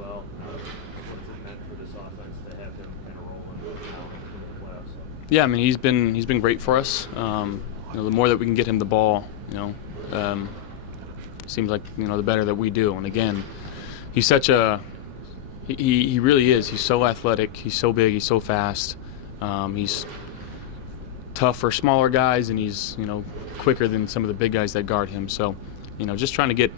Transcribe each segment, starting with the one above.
well. What's it meant for this offense to have him kind of rolling in the playoffs? Yeah, I mean he's been great for us. The more that we can get him the ball, seems like the better that we do. And again, he's such a he really is. He's so athletic. He's so big. He's so fast. He's tough for smaller guys, and he's quicker than some of the big guys that guard him. So, just trying to get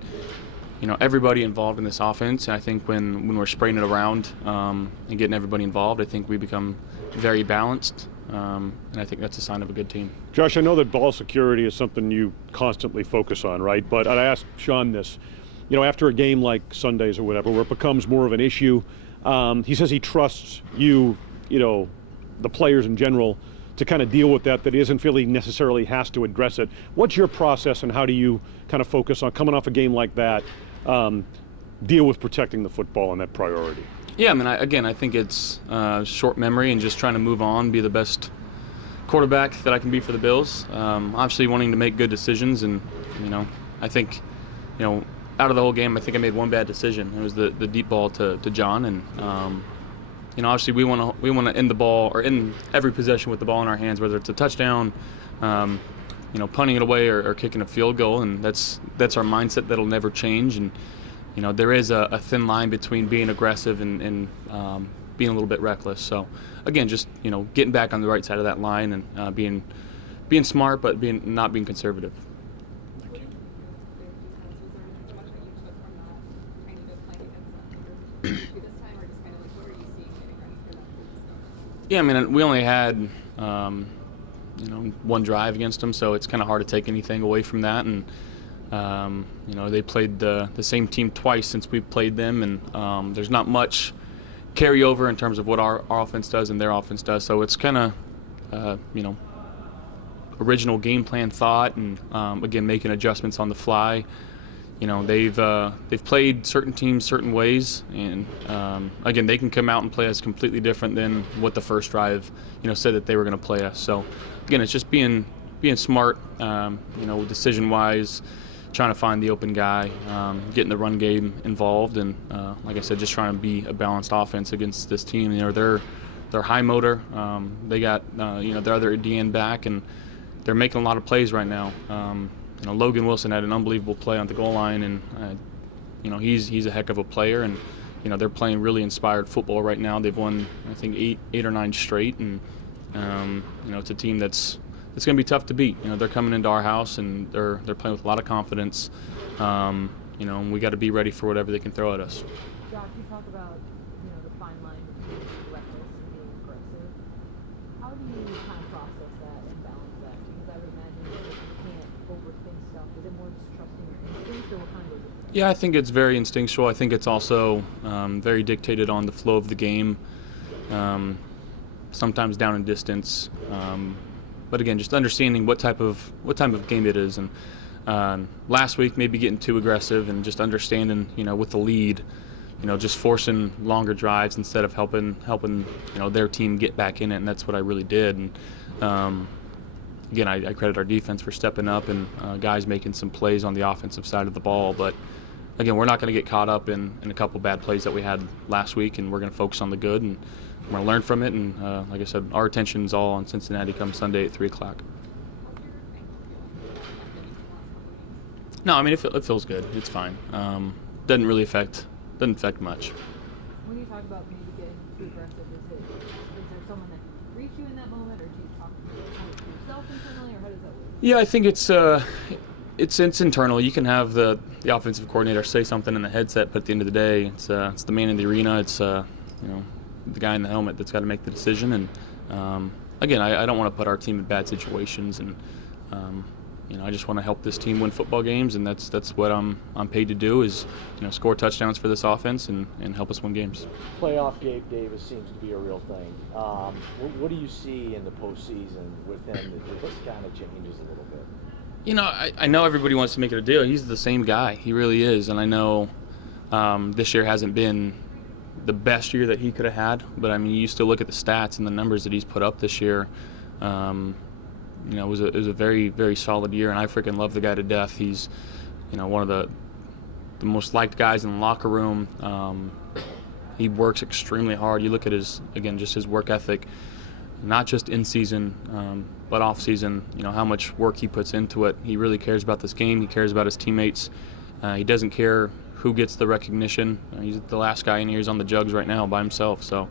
everybody involved in this offense. And I think when we're spraying it around and getting everybody involved, I think we become very balanced. And I think that's a sign of a good team. Josh, I know that ball security is something you constantly focus on, right? But I asked Sean this. After a game like Sundays or whatever, where it becomes more of an issue, he says he trusts you, the players in general, to kind of deal with that he doesn't feel he necessarily has to address it. What's your process, and how do you kind of focus on coming off a game like that, deal with protecting the football and that priority? Yeah, I mean, I think it's short memory and just trying to move on, be the best quarterback that I can be for the Bills. Obviously wanting to make good decisions, and I think out of the whole game, I think I made one bad decision. It was the deep ball to John, and obviously we want to end the ball, or end every possession with the ball in our hands, whether it's a touchdown, punting it away or kicking a field goal, and that's our mindset that'll never change. And there is a thin line between being aggressive and being a little bit reckless. So again, just getting back on the right side of that line and being smart, but not being conservative. Yeah, I mean, we only had one drive against them, so it's kind of hard to take anything away from that. And they played the same team twice since we've played them, and there's not much carryover in terms of what our offense does and their offense does. So it's kind of original game plan thought, and again, making adjustments on the fly. They've played certain teams certain ways, and again, they can come out and play us completely different than what the first drive said that they were going to play us. So again, it's just being smart, decision wise, trying to find the open guy, getting the run game involved, and like I said, just trying to be a balanced offense against this team. They're high motor. They got their other DN back, and they're making a lot of plays right now. Logan Wilson had an unbelievable play on the goal line, and he's a heck of a player, and they're playing really inspired football right now. They've won, I think, eight or nine straight, and it's a team that's going to be tough to beat. They're coming into our house, and they're playing with a lot of confidence. And we got to be ready for whatever they can throw at us. Josh, you talk about the fine line between being reckless and being aggressive. How do you kind of process that and balance that? Because I would imagine that you can't overthink stuff. Is it more just trusting your instincts, or what kind of is it? Yeah, I think it's very instinctual. I think it's also very dictated on the flow of the game. Sometimes down in distance. But again, just understanding what type of game it is, and last week maybe getting too aggressive, and just understanding with the lead, just forcing longer drives instead of helping their team get back in it, and that's what I really did. And again, I credit our defense for stepping up, and guys making some plays on the offensive side of the ball. But again, we're not going to get caught up in a couple bad plays that we had last week, and we're going to focus on the good, and we're going to learn from it. And like I said, our attention is all on Cincinnati come Sunday at 3 o'clock. No, I mean, it feels good. It's fine. Doesn't affect much. When you talk about maybe getting too aggressive, is there someone that reached you in that moment, or do you talk to yourself internally, or how does that work? Yeah, I think it's internal. You can have the offensive coordinator say something in the headset, but at the end of the day, it's the man in the arena. It's the guy in the helmet that's got to make the decision. And again, I don't want to put our team in bad situations, and I just want to help this team win football games, and that's what I'm paid to do, is score touchdowns for this offense and help us win games. Playoff Gabe Davis seems to be a real thing. What do you see in the postseason with him that this kind of changes a little bit? I know everybody wants to make it a deal. He's the same guy. He really is. And I know this year hasn't been the best year that he could have had, but I mean, you still look at the stats and the numbers that he's put up this year. It was a very, very solid year, and I freaking love the guy to death. He's one of the the most liked guys in the locker room. He works extremely hard. You look at his, again, just his work ethic, not just in season, but off season. You know how much work he puts into it. He really cares about this game. He cares about his teammates. He doesn't care who gets the recognition. He's the last guy in here. He's on the jugs right now by himself. So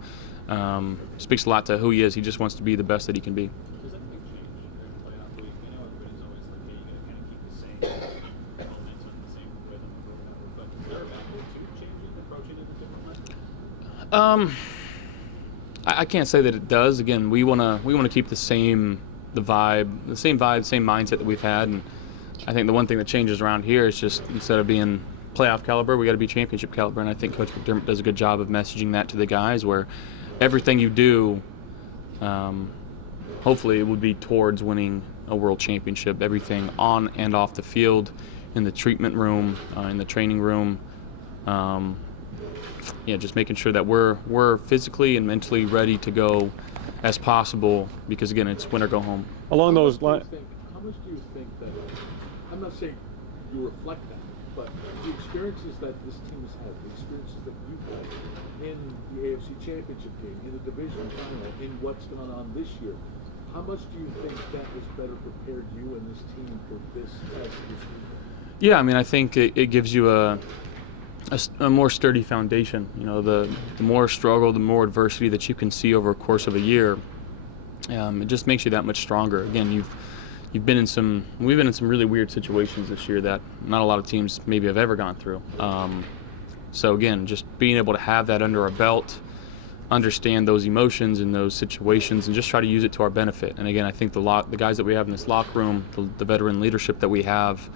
speaks a lot to who he is. He just wants to be the best that he can be. Does anything change during playoff week? I know everybody's always like, hey, you gotta kind of keep the same momentum, the same rhythm, or whatever. But is there a method to changing, approaching it a different way? I can't say that it does. Again, we wanna keep the same vibe, same mindset that we've had. And I think the one thing that changes around here is just instead of being playoff caliber, we got to be championship caliber. And I think Coach McDermott does a good job of messaging that to the guys, where everything you do, hopefully it would be towards winning a world championship. Everything on and off the field, in the treatment room, in the training room. Just making sure that we're physically and mentally ready to go as possible, because again, it's win or go home. Along those lines. How much do you think that, I'm not saying you reflect that, but the experiences that this team has had, the experiences that you've had in the AFC Championship game, in the division final, in what's gone on this year, how much do you think that has better prepared you and this team for this test this weekend? Yeah, I mean, I think it gives you a more sturdy foundation. You know, the more struggle, the more adversity that you can see over a course of a year, it just makes you that much stronger. Again, we've been in some really weird situations this year that not a lot of teams maybe have ever gone through. So again, just being able to have that under our belt, understand those emotions and those situations, and just try to use it to our benefit. And again, I think the guys that we have in this locker room, the veteran leadership that we have,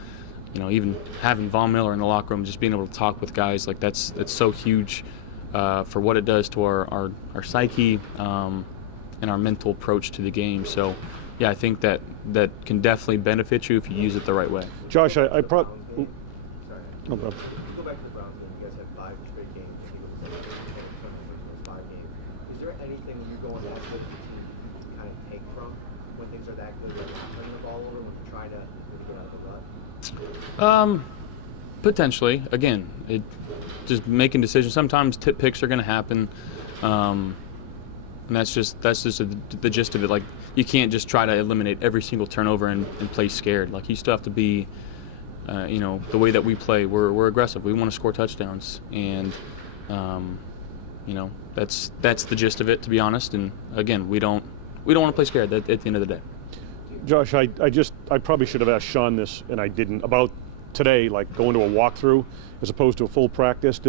you know, even having Von Miller in the locker room, just being able to talk with guys, like that's so huge for what it does to our psyche and our mental approach to the game. So, yeah, I think that can definitely benefit you if you use it the right way. Josh, I Sorry. no problem. Go back to the Browns game. You guys had 5 straight games. I think it was those 5 games. Is there anything when you're going at this that you kind of take from when things are that good, like not playing the ball over, when you're trying to really get out of the rut? Potentially. Again, just making decisions. Sometimes tip picks are going to happen, and that's just the gist of it. Like, you can't just try to eliminate every single turnover and play scared. Like, you still have to be, the way that we play. We're aggressive. We want to score touchdowns, and that's the gist of it, to be honest. And again, we don't want to play scared at the end of the day. Josh, I probably should have asked Sean this, and I didn't, about today, like going to a walkthrough as opposed to a full practice.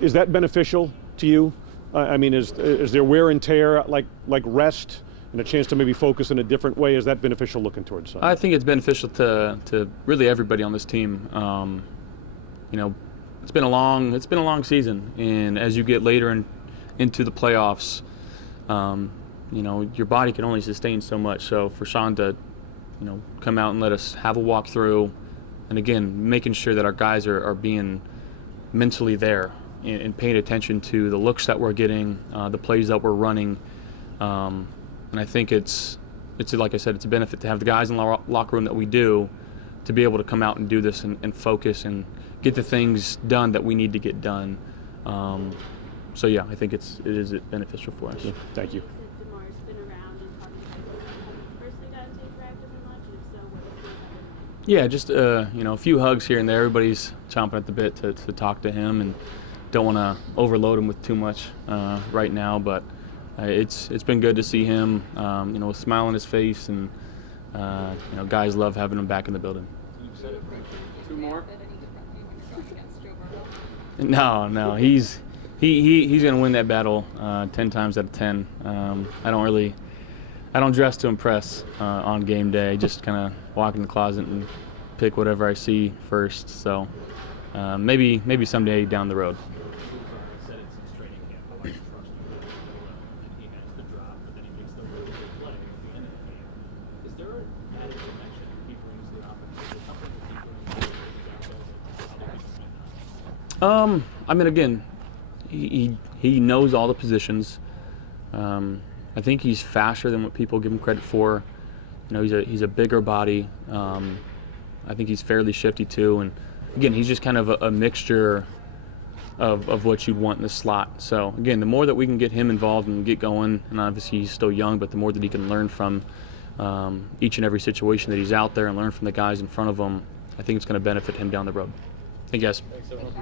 Is that beneficial to you? I mean, is there wear and tear, like rest and a chance to maybe focus in a different way? Is that beneficial looking towards Sunday? I think it's beneficial to really everybody on this team. It's been a long season, and as you get later into the playoffs, your body can only sustain so much. So for Sean to, come out and let us have a walkthrough, and again, making sure that our guys are being mentally there and paying attention to the looks that we're getting, the plays that we're running. And I think it's like I said, it's a benefit to have the guys in the locker room that we do, to be able to come out and do this and focus and get the things done that we need to get done. So yeah, I think it is beneficial for us. Thank you. Yeah, just a few hugs here and there. Everybody's chomping at the bit to talk to him, and don't want to overload him with too much right now. But it's been good to see him, with a smile on his face, and guys love having him back in the building. Two more? No, he's gonna win that battle 10 times out of 10. I don't dress to impress on game day. Just kind of walk in the closet and pick whatever I see first. So maybe someday down the road. Said it since training camp, how much trust you and he has the drop, but then he makes the really big play at the end of the game. Is there an added dimension he brings to the offense? Is there something that he brings to the offense? I mean, again, he knows all the positions. I think he's faster than what people give him credit for. He's a bigger body. I think he's fairly shifty too, and again, he's just kind of a mixture of what you'd want in the slot. So again, the more that we can get him involved and get going, and obviously he's still young, but the more that he can learn from each and every situation that he's out there and learn from the guys in front of him, I think it's going to benefit him down the road. Thank you guys. Thanks, everyone.